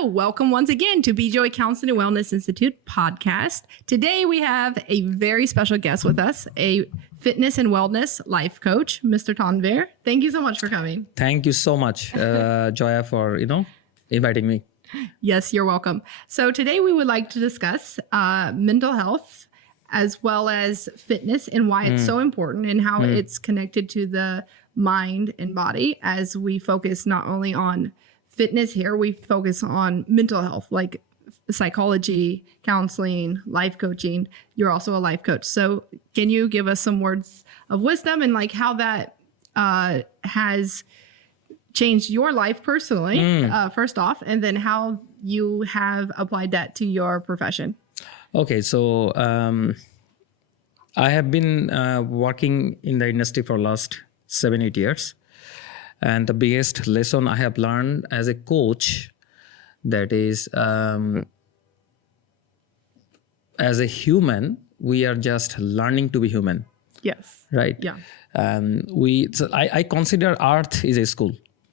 So, welcome once again to BEJOY Counseling Wellness Institute podcast. Today, we have a very special guest with us, a fitness and wellness life coach, Mr. Tanvir. Thank you so much for coming. Thank you so much, Joya, for inviting me. Yes, you're welcome. So today we would like to discuss mental health as well as fitness and why it's so important and how it's connected to the mind and body. As we focus not only on fitness here, we focus on mental health, like psychology, counseling, life coaching. You're also a life coach. So can you give us some words of wisdom and like how that has changed your life personally, first off, and then how you have applied that to your profession? Okay, so I have been working in the industry for last 7-8 years. And the biggest lesson I have learned as a coach, that is, as a human, we are just learning to be human. Yes. Right? Yeah. I consider Earth is a school.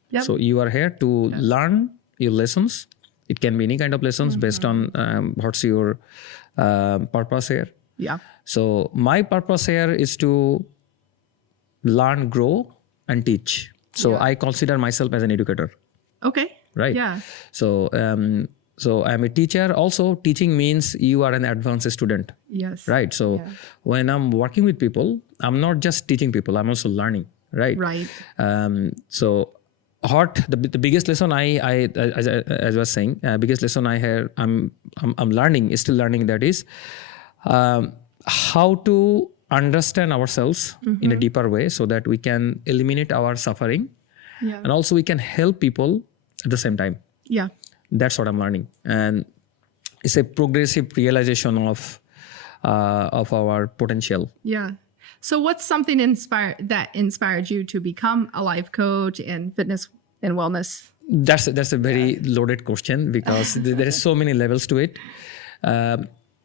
Yep. So you are here to learn your lessons. It can be any kind of lessons based on what's your purpose here. Yeah. So my purpose here is to learn, grow, and teach. So I consider myself as an educator. Okay. Right. Yeah. So so I'm a teacher. Also, teaching means you are an advanced student. Yes. Right. So when I'm working with people, I'm not just teaching people. I'm also learning. Right. Right. So the biggest lesson as I was saying, biggest lesson I have, I'm learning, still learning, that is how to understand ourselves in a deeper way so that we can eliminate our suffering and also we can help people at the same time. Yeah. That's what I'm learning. And it's a progressive realization of our potential. Yeah. So what's something that inspired you to become a life coach and fitness and wellness? That's a very loaded question because there is so many levels to it.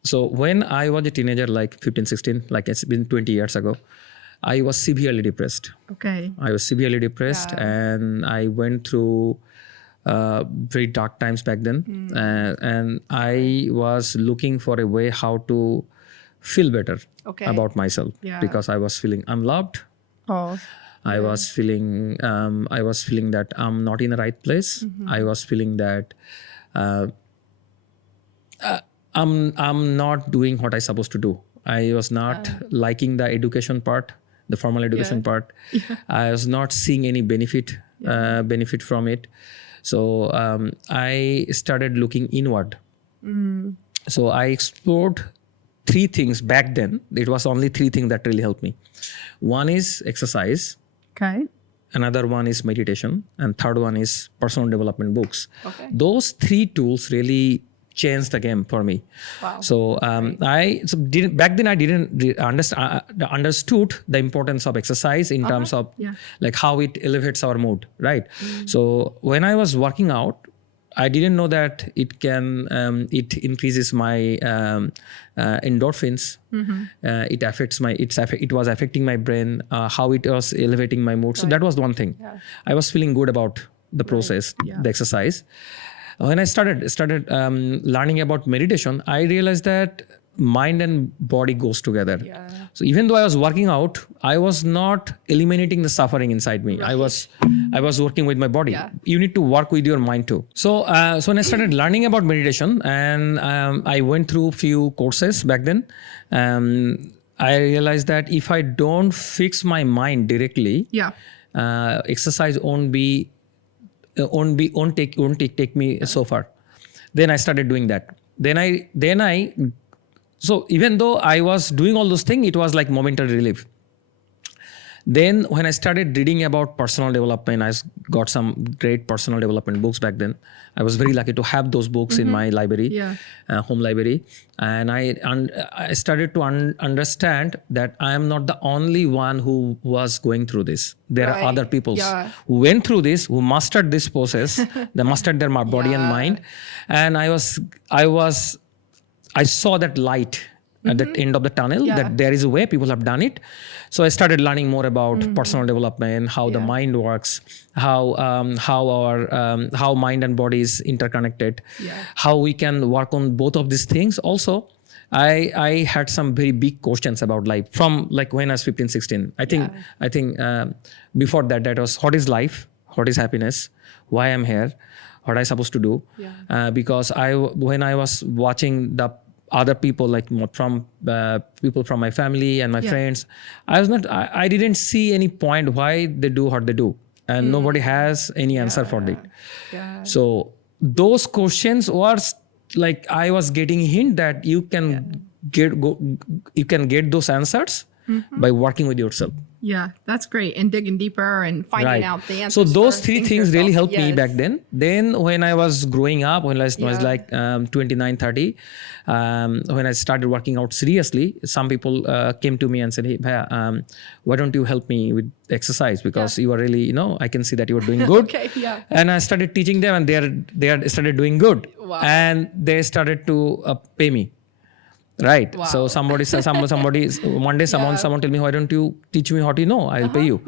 So when I was a teenager, like 15, 16, like it's been 20 years ago, I was severely depressed. Okay. I was severely depressed and I went through very dark times back then. And I was looking for a way how to feel better about myself because I was feeling unloved. Oh. I was feeling that I'm not in the right place. I was feeling that I'm not doing what I'm supposed to do. I was not liking the education part, the formal education part. I was not seeing any benefit from it. So I started looking inward. So I explored 3 things back then. It was only 3 things that really helped me. One is exercise. Okay. Another one is meditation. And third one is personal development books. Okay. Those 3 tools really changed the game for me. Wow. So back then I didn't understood the importance of exercise in terms of like how it elevates our mood, right? So when I was working out, I didn't know that it can it increases my endorphins. It was affecting my brain, how it was elevating my mood. So that was one thing. I was feeling good about the process, the exercise. When I started learning about meditation, I realized that mind and body goes together. So even though I was working out, I was not eliminating the suffering inside me. I was working with my body. You need to work with your mind too. So when I started learning about meditation, and I went through a few courses back then, I realized that if I don't fix my mind directly, exercise won't take me so far. Then I started doing that. So even though I was doing all those things, it was like momentary relief. Then when I started reading about personal development, I got some great personal development books back then. I was very lucky to have those books in my library, home library. And I started to understand that I am not the only one who was going through this. There are other people who went through this, who mastered this process. They mastered their body and mind. And I saw that light at the end of the tunnel, that there is a way, people have done it. So I started learning more about personal development, how the mind works, how mind and body is interconnected, how we can work on both of these things. Also, I had some very big questions about life from like when I was 15, 16. I think before that was, what is life? What is happiness? Why I'm here? What I supposed to do? Because when I was watching the other people, like from people from my family and my friends, I didn't see any point why they do what they do, and nobody has any answer for it. So those questions were like, I was getting a hint that you can get those answers by working with yourself. Yeah, that's great. And digging deeper and finding out the answers. So those three things really helped me back then. Then when I was growing up, when I was like 29, 30, when I started working out seriously, some people came to me and said, hey, Bhaiya, why don't you help me with exercise? Because you are really, I can see that you are doing good. And I started teaching them, and they started doing good. And they started to pay me. Right. So somebody one day someone tell me, why don't you teach me what you know? I'll pay you.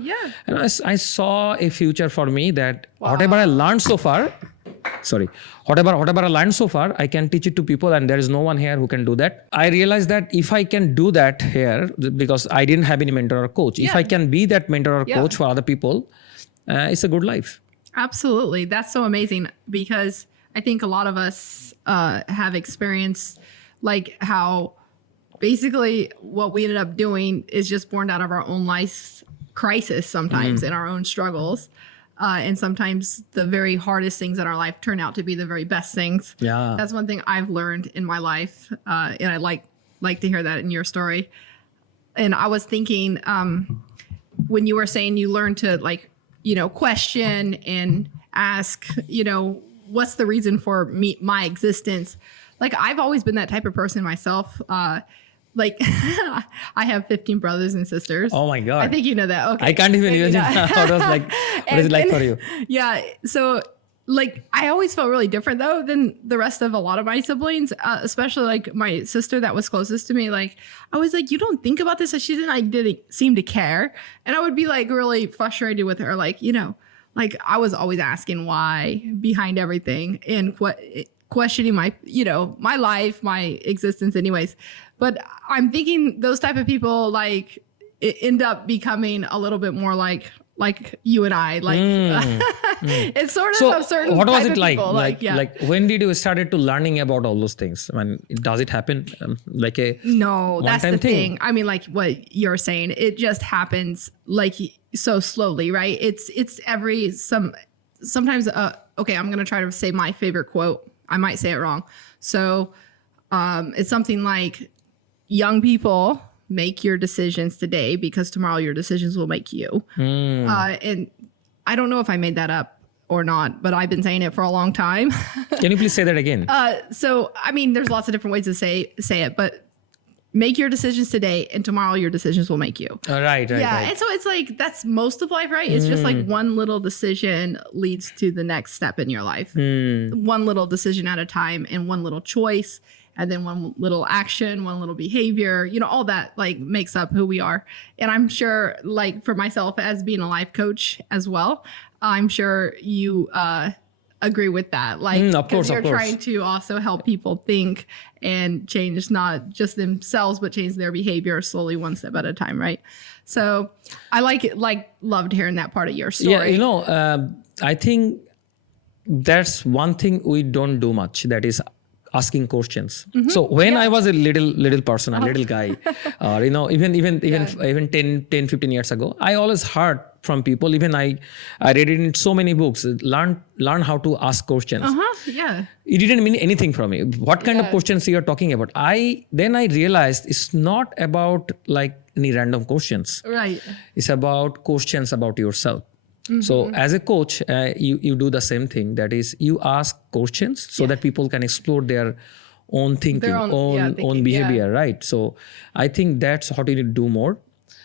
And I saw a future for me that whatever I learned so far, whatever I learned so far, I can teach it to people, and there is no one here who can do that. I realized that if I can do that here, because I didn't have any mentor or coach, if I can be that mentor or coach for other people, it's a good life. Absolutely. That's so amazing, because I think a lot of us have experienced like how basically what we ended up doing is just born out of our own life's crisis sometimes and our own struggles. And sometimes the very hardest things in our life turn out to be the very best things. That's one thing I've learned in my life. And I like to hear that in your story. And I was thinking, when you were saying you learned to question and ask, what's the reason for my existence? Like, I've always been that type of person myself. Like, I have 15 brothers and sisters. Oh my God. I think you know that. Okay. I can't even imagine how it was like. What is it like for you? Yeah. So like, I always felt really different though than the rest of a lot of my siblings, especially like my sister that was closest to me. Like, I was like, you don't think about this. And she didn't seem to care. And I would be like really frustrated with her. Like, like I was always asking why behind everything and questioning my life, my existence anyways. But I'm thinking those type of people like end up becoming a little bit more like you and I, like it's sort of a certain what was type it of like? people. Like when did you started to learning about all those things? I mean, does it happen like a no, that's the thing. I mean, like what you're saying, it just happens like so slowly, right? It's sometimes okay, I'm gonna try to say my favorite quote. I might say it wrong. So it's something like, young people, make your decisions today because tomorrow your decisions will make you. And I don't know if I made that up or not, but I've been saying it for a long time. Can you please say that again? So, I mean, there's lots of different ways to say it, but make your decisions today and tomorrow your decisions will make you. Right. Yeah. And so it's like, that's most of life, right? It's just like one little decision leads to the next step in your life. One little decision at a time, and one little choice, and then one little action, one little behavior, all that like makes up who we are. And I'm sure, like for myself as being a life coach as well, I'm sure you agree with that. Like, of course, you're trying to also help people think and change not just themselves, but change their behavior slowly, one step at a time, right? So I loved hearing that part of your story. Yeah, I think that's one thing we don't do much, that is asking questions. So when I was a little person, a little guy, even 10, 15 years ago, I always heard from people, even I read it in so many books, learn how to ask questions. It didn't mean anything from me. What kind of questions you're talking about? Then I realized it's not about like any random questions. Right. It's about questions about yourself. So as a coach, you do the same thing. That is, you ask questions so that people can explore their own thinking, own behavior, right? So I think that's how you need to do more.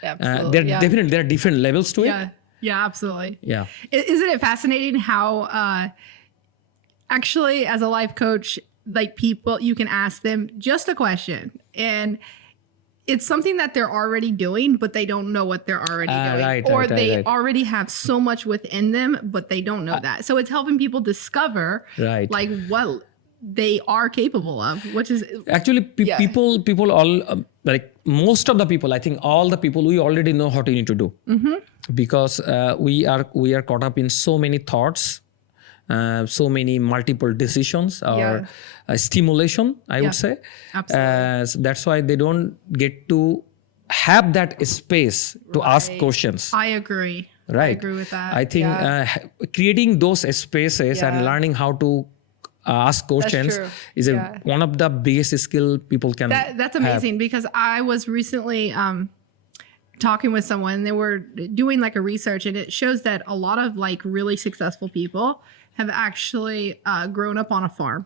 Absolutely. There are different levels to it. Yeah, absolutely. Yeah. Isn't it fascinating how actually as a life coach, like people, you can ask them just a question and it's something that they're already doing, but they don't know what they're already doing. Or they already have so much within them, but they don't know that. So it's helping people discover like what they are capable of, which is actually people all like most of the people, I think all the people, we already know what we need to do, because we are caught up in so many thoughts, so many multiple decisions or stimulation, I would say. Absolutely. So that's why they don't get to have that space to ask questions. I agree. Right. I agree with that. I think creating those spaces and learning how to ask questions is one of the biggest skill people can That's amazing, because I was recently talking with someone. They were doing like a research, and it shows that a lot of like really successful people have actually grown up on a farm.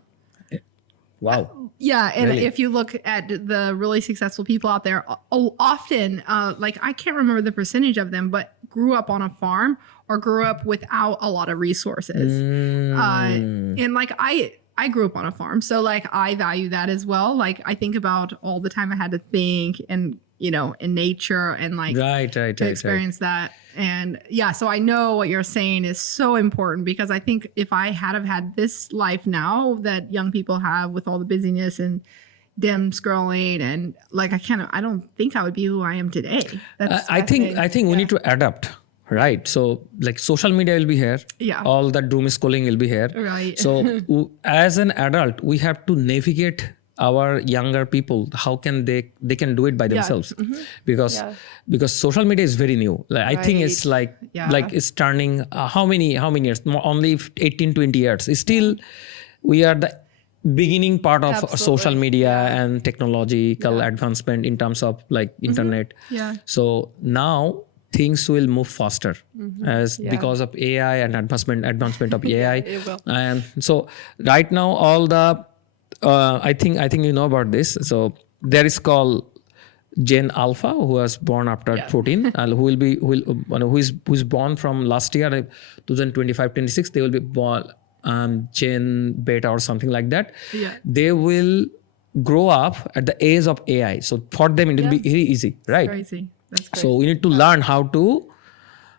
Wow. Yeah. And if you look at the really successful people out there, often, like I can't remember the percentage of them, but grew up on a farm or grew up without a lot of resources. And like I grew up on a farm. So like I value that as well. Like I think about all the time I had to think and, you know, in nature and like to experience that. And so I know what you're saying is so important, because I think if I have had this life now that young people have with all the busyness and dim scrolling and like I don't think I would be who I am today. I think we need to adapt. Right. So like social media will be here. Yeah. All that doom scrolling will be here. Right. So as an adult, we have to navigate our younger people. How can they can do it by themselves? Because social media is very new. Like, I think it's like it's turning how many years? Only 18, 20 years. It's still we are the beginning part of social media and technological advancement in terms of like internet. So now things will move faster because of AI and advancement of AI. It will. And so right now all the I think you know about this. So there is called Gen Alpha, who was born after 14, and who is born from last year 2025-26. They will be born Gen Beta or something like that. They will grow up at the age of AI. So for them it will be very easy, right? Crazy. That's crazy. So we need to learn how to,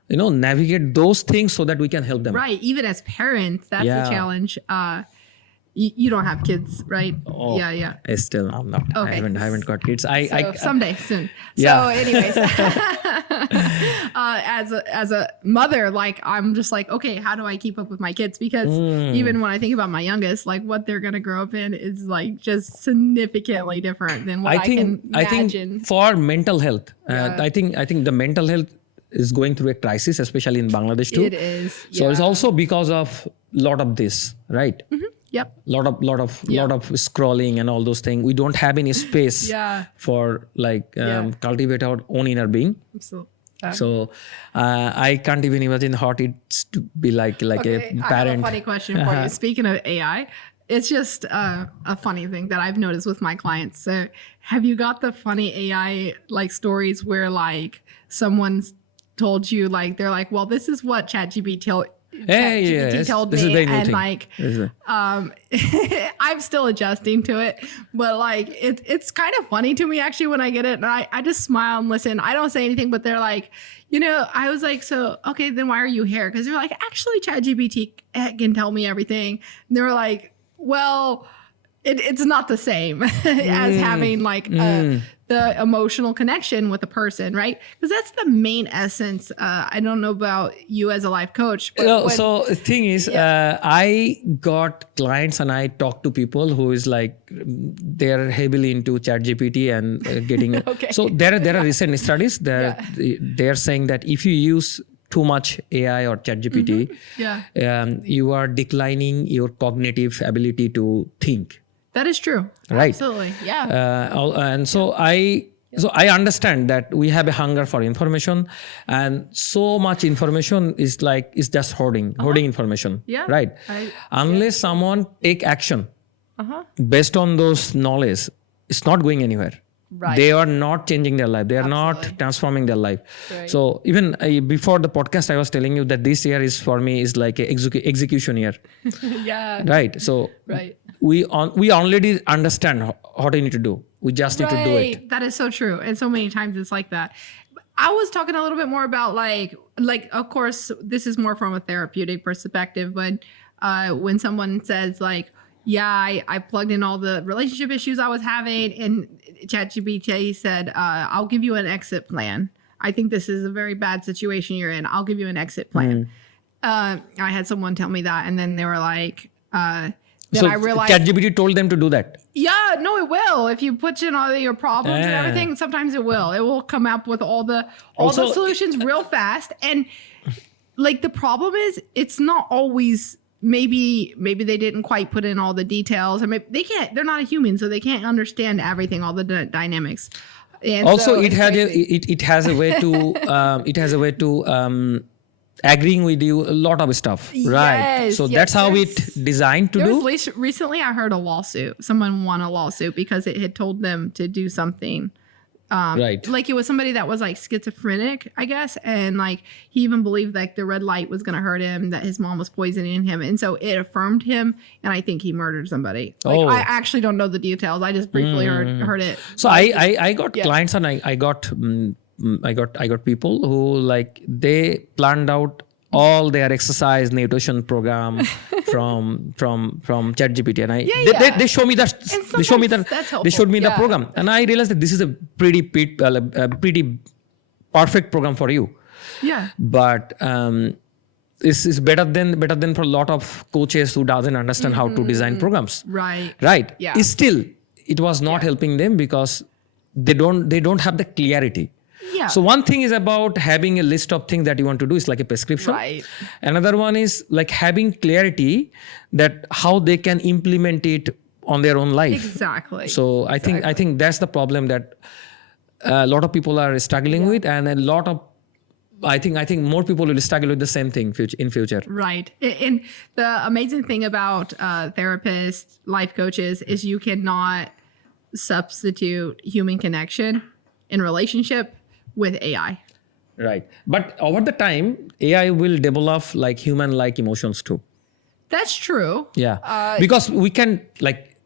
navigate those things so that we can help them. Right. Even as parents, that's a challenge. You don't have kids, right? Oh, yeah. Still, I'm not. Okay. I haven't got kids. Someday soon. Yeah. So, anyways, as a mother, like I'm just like, okay, how do I keep up with my kids? Because even when I think about my youngest, like what they're gonna grow up in is like just significantly different than what I can imagine. I think for mental health, I think the mental health is going through a crisis, especially in Bangladesh too. It is. So it's also because of lot of this, right? Yep. Lot of scrolling and all those things. We don't have any space for like cultivate our own inner being. Absolutely. So I can't even imagine how it's to be like a parent. I have a funny question for you. Speaking of AI, it's just a funny thing that I've noticed with my clients. So have you got the funny AI like stories where like someone's told you like they're like, well, this is what ChatGPT told me, and like I'm still adjusting to it, but like it's kind of funny to me actually when I get it, and I just smile and listen. I don't say anything, but they're like, I was like, so okay, then why are you here? Because they're like, actually ChatGPT can tell me everything. And they were like, well, it's not the same as having like the emotional connection with a person, right? Because that's the main essence. I don't know about you as a life coach. But so the thing is, I got clients and I talk to people who is like, they're heavily into ChatGPT and getting. So there are recent studies that they're saying that if you use too much AI or ChatGPT, you are declining your cognitive ability to think. That is true. Right. Absolutely. Yeah. And so I understand that we have a hunger for information, and so much information is just hoarding information. Yeah. Right. Unless someone take action based on those knowledge, it's not going anywhere. Right. They are not changing their life. They are not transforming their life. Right. So even before the podcast, I was telling you that this year is for me is like a execution year. Yeah. Right. So we already understand what we need to do. We just need to do it. That is so true. And so many times it's like that. I was talking a little bit more about like of course this is more from a therapeutic perspective, but when someone says like, yeah, I plugged in all the relationship issues I was having, and ChatGPT said, I'll give you an exit plan. I think this is a very bad situation you're in. I'll give you an exit plan. I had someone tell me that, and then they were like, so I realized ChatGPT told them to do that. Yeah, no, it will. If you put in all your problems and everything, sometimes it will. It will come up with all the solutions real fast. And like the problem is, it's not always. Maybe they didn't quite put in all the details, or maybe they're not a human, so they can't understand everything, all the dynamics. And also, so it has a way to agreeing with you a lot of stuff, right? So that's how it designed to do. Recently, I heard a lawsuit. Someone won a lawsuit because it had told them to do something. Right. Like it was somebody that was like schizophrenic, I guess. And like he even believed like the red light was going to hurt him, that his mom was poisoning him. And so it affirmed him. And I think he murdered somebody. Like, I actually don't know the details. I just briefly heard it. So I got clients, and I got people who like they planned out all their exercise nutrition program from ChatGPT, and they show me that they showed me the program, and I realized that this is a pretty perfect program for you. Yeah. But it's better than for a lot of coaches who doesn't understand how to design programs. Right. Yeah. Still, it was not helping them because they don't have the clarity. Yeah. So one thing is about having a list of things that you want to do, is like a prescription. Right. Another one is like having clarity that how they can implement it on their own life. Exactly. So I think that's the problem that a lot of people are struggling with, and a lot of I think more people will struggle with the same thing in future. Right. And the amazing thing about therapists, life coaches, is you cannot substitute human connection in relationship with AI. Right. But over the time, AI will develop like human-like emotions too. That's true. Yeah. Because we can like,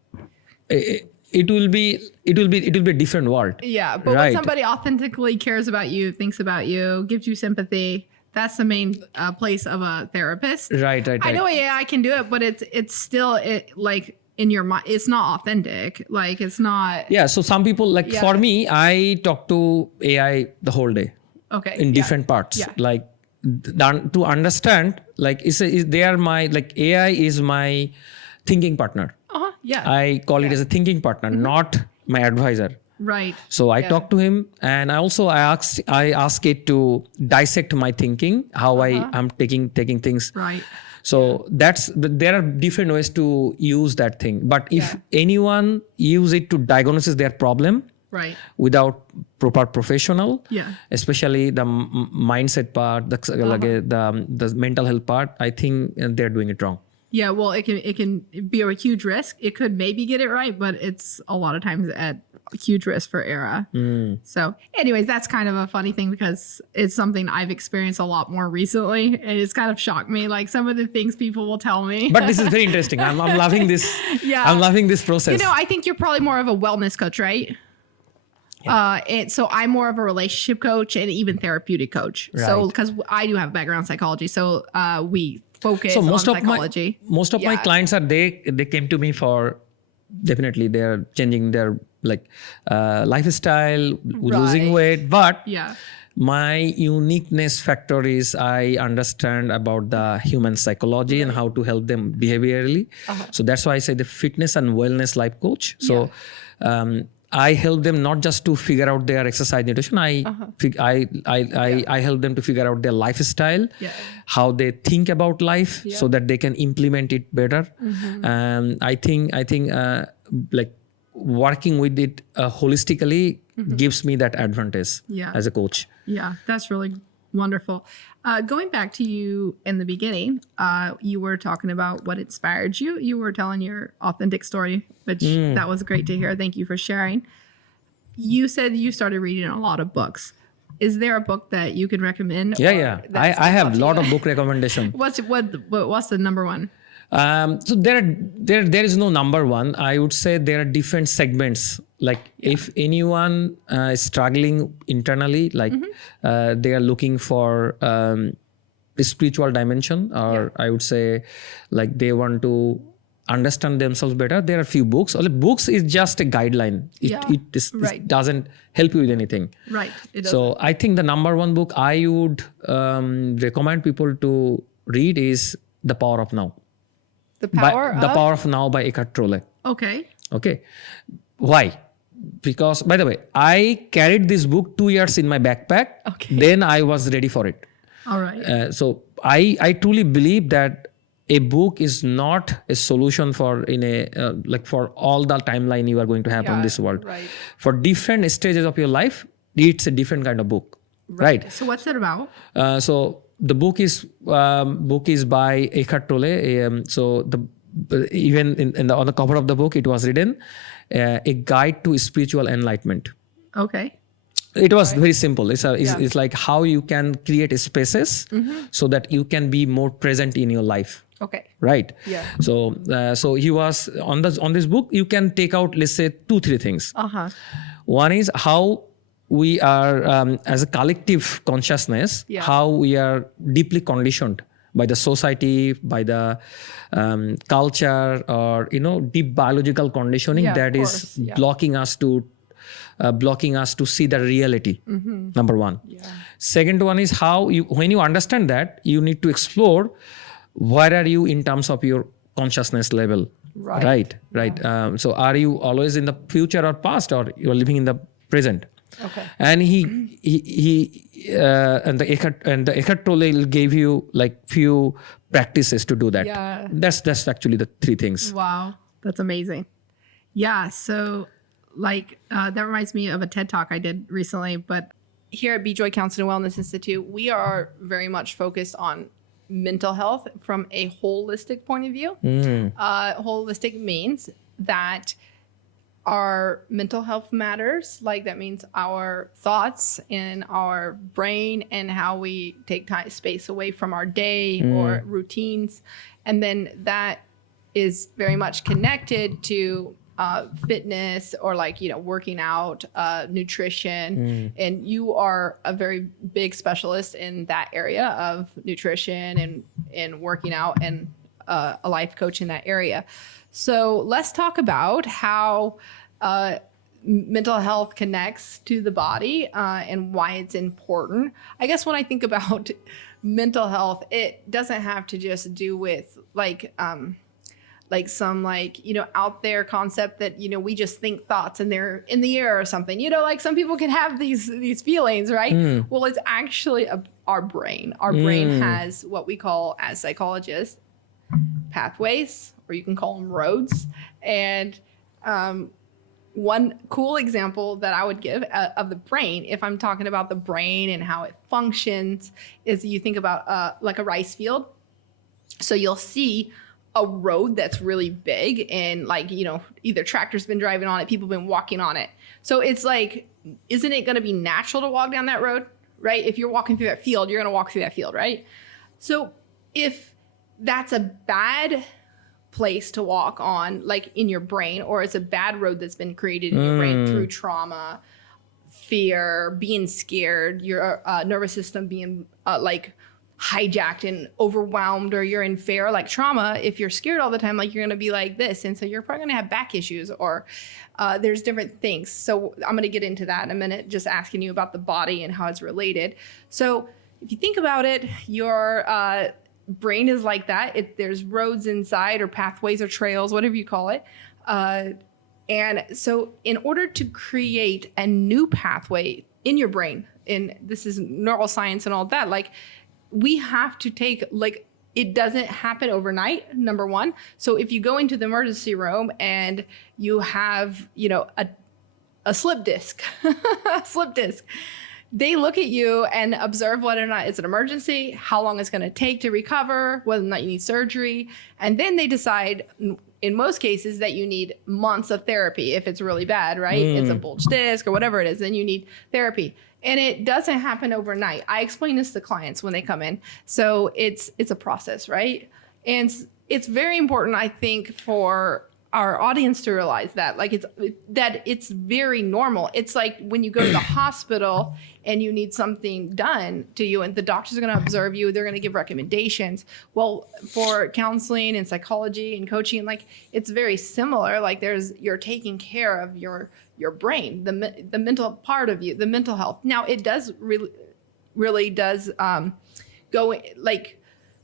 it will be a different world. Yeah. But when somebody authentically cares about you, thinks about you, gives you sympathy, that's the main place of a therapist. Right. I know AI can do it, but it's still like in your mind, it's not authentic. Like it's not. Yeah. So some people like for me, I talk to AI the whole day. Okay. In different parts, like to understand, like they are my like AI is my thinking partner. Yeah. I call it as a thinking partner, not my advisor. Right. So I talk to him, and I ask it to dissect my thinking, how I am taking things. Right. So there are different ways to use that thing. But if anyone use it to diagnose their problem, without proper professional, especially the mindset part, the mental health part, I think they're doing it wrong. Yeah, well, it can be a huge risk. It could maybe get it right, but it's a lot of times at huge risk for error. So anyways, that's kind of a funny thing because it's something I've experienced a lot more recently, and it's kind of shocked me, like some of the things people will tell me. But this is very interesting. I'm loving this. I'm loving this process. You know, I think you're probably more of a wellness coach, right? And so I'm more of a relationship coach and even therapeutic coach. Right. So because I do have a background in psychology, so we focus on psychology. Most of my clients they came to me for definitely they're changing their like lifestyle, losing weight, but my uniqueness factor is I understand about the human psychology and how to help them behaviorally. So that's why I say the fitness and wellness life coach. So I help them not just to figure out their exercise nutrition. I help them to figure out their lifestyle, how they think about life, so that they can implement it better. I think like working with it holistically gives me that advantage as a coach. Yeah, that's really wonderful. Going back to you in the beginning, you were talking about what inspired you. You were telling your authentic story, which that was great to hear. Thank you for sharing. You said you started reading a lot of books. Is there a book that you can recommend? Yeah. I have a lot of book recommendation. What's the number one? So there is no number one. I would say there are different segments. Like if anyone is struggling internally, like they are looking for a spiritual dimension, or I would say like they want to understand themselves better, there are few books. Only books is just a guideline. It doesn't help you with anything. Right. So I think the number one book I would recommend people to read is The Power of Now. The Power of Now by Eckhart Tolle. Okay. Why? Because, by the way, I carried this book 2 years in my backpack. Okay. Then I was ready for it. All right. So I truly believe that a book is not a solution for for all the timeline you are going to have in this world. Right. For different stages of your life, it's a different kind of book. Right. So what's it about? So the book is by Eckhart Tolle. On the cover of the book, it was written, "A Guide to Spiritual Enlightenment." Okay. It was very simple. It's like how you can create spaces so that you can be more present in your life. Okay. Right. Yeah. So he was on this book. You can take out, let's say, 2-3 things. One is how we are as a collective consciousness, how we are deeply conditioned by the society, by the culture, or deep biological conditioning that is blocking us to see the reality. Number one. Second one is how when you understand that, you need to explore where are you in terms of your consciousness level. Right. So are you always in the future or past, or you're living in the present? Okay. And the Eckhart Tolle gave you like few practices to do that. Yeah. That's actually the 3 things. Wow, that's amazing. Yeah. So that reminds me of a TED Talk I did recently. But here at BEJOY Counseling and Wellness Institute, we are very much focused on mental health from a holistic point of view. Holistic means that our mental health matters. Like that means our thoughts and our brain and how we take space away from our day or routines. And then that is very much connected to fitness or working out, nutrition. And you are a very big specialist in that area of nutrition and working out, and a life coach in that area. So let's talk about how mental health connects to the body and why it's important. I guess when I think about mental health, it doesn't have to just do with some out there concept that we just think thoughts and they're in the air or something. Some people can have these feelings, right? Well, it's actually our brain. Our brain has what we call, as psychologists, pathways, or you can call them roads. And one cool example that I would give of the brain, if I'm talking about the brain and how it functions, is you think about like a rice field. So you'll see a road that's really big and either tractor's been driving on it, people been walking on it. So it's like, isn't it going to be natural to walk down that road, right? If you're walking through that field, you're going to walk through that field, right? So if that's a bad place to walk on, like in your brain, or it's a bad road that's been created in your brain through trauma, fear, being scared, your nervous system being hijacked and overwhelmed, or you're in fear, like trauma. If you're scared all the time, you're going to be like this. And so you're probably going to have back issues, or there's different things. So I'm going to get into that in a minute, just asking you about the body and how it's related. So if you think about it, your brain is like that. There's roads inside, or pathways, or trails, whatever you call it. And so in order to create a new pathway in your brain, and this is neuroscience and all that, we have to take, it doesn't happen overnight, number one. So if you go into the emergency room and you have, a slip disc, they look at you and observe whether or not it's an emergency, how long it's going to take to recover, whether or not you need surgery. And then they decide, in most cases, that you need months of therapy. If it's really bad, right? It's a bulged disc or whatever it is, then you need therapy. And it doesn't happen overnight. I explain this to clients when they come in. So it's a process, right? And it's very important, I think, for our audience to realize that it's very normal. It's like when you go to the hospital and you need something done to you and the doctors are going to observe you, they're going to give recommendations. Well, for counseling and psychology and coaching, like it's very similar. Like you're taking care of your brain, the mental part of you, the mental health. Now it does really does go like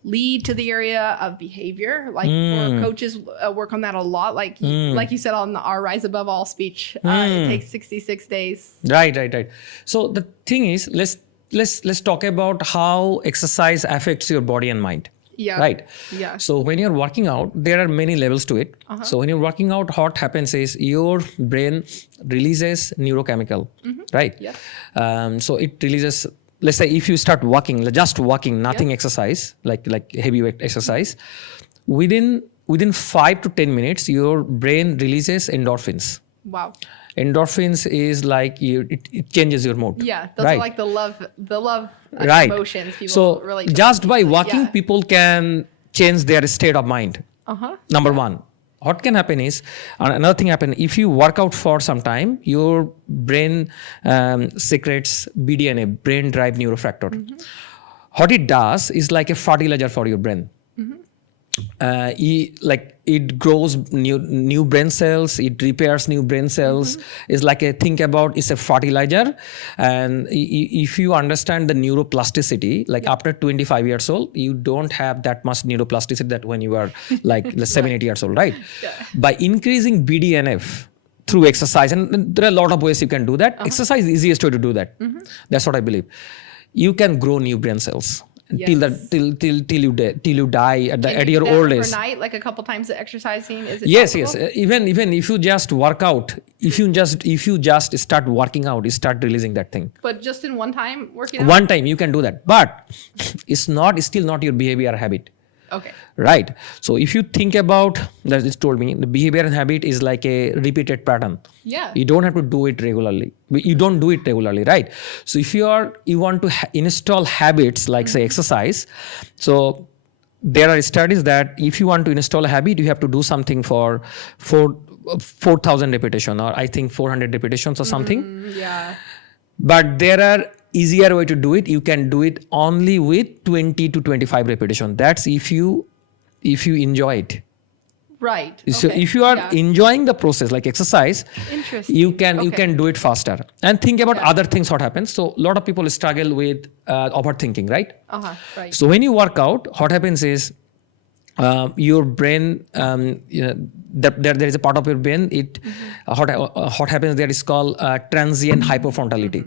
lead to the area of behavior. Like for coaches work on that a lot. Like you said on our Rise Above All speech, it takes 66 days. Right. So the thing is, let's talk about how exercise affects your body and mind. Yeah. Right. Yeah. So when you're working out, there are many levels to it. So when you're working out, what happens is your brain releases neurochemical, right? Yeah. So it releases. Let's say if you start walking, just walking, nothing exercise, like heavyweight exercise, within 5 to 10 minutes, your brain releases endorphins. Wow. Endorphins is like it changes your mood. Yeah, those are like the love right. emotions. People so really just by walking, people can change their state of mind. Number one. What can happen is, another thing happen, if you work out for some time, your brain secretes BDNA, brain-derived neurofactor. What it does is like a fertilizer for your brain. It grows new brain cells, it repairs new brain cells. It's like it's a fertilizer. And if you understand the neuroplasticity, like after 25 years old, you don't have that much neuroplasticity that when you are like 7, 8 years old, right? By increasing BDNF through exercise, and there are a lot of ways you can do that. Exercise is the easiest way to do that. That's what I believe. You can grow new brain cells. Till you die at your old age. Overnight, like a couple times of exercising. Is it Yes. possible? Even if you just work out, if you just start working out, you start releasing that thing. But just in one time working out? One time you can do that, but it's still not your behavior or habit. Okay. Right. So if you think about that, it's told me the behavior and habit is like a repeated pattern. Yeah. You don't have to do it regularly. You don't do it regularly, right? So if you want to install habits like say exercise, so there are studies that if you want to install a habit, you have to do something for 4,000 repetition, or I think 400 repetitions or something. Yeah. But there are easier way to do it. You can do it only with 20 to 25 repetition. That's if you enjoy it. Right. So Okay. if you are enjoying the process like exercise, Interesting. you can do it faster. And think about other things what happens. So a lot of people struggle with overthinking, right? Right. So when you work out, what happens is your brain, there is a part of your brain. What happens there is called transient hypofrontality.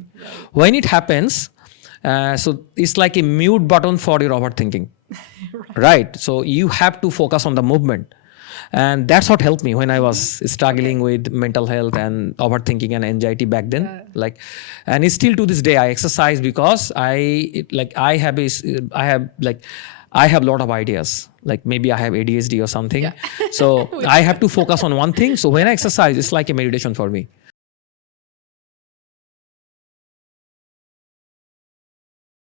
When it happens, so it's like a mute button for your overthinking, right? So you have to focus on the movement, and that's what helped me when I was struggling with mental health and overthinking and anxiety back then. And it's still to this day I exercise because I have a lot of ideas. Like maybe I have ADHD or something. So I have to focus on one thing. So when I exercise, it's like a meditation for me.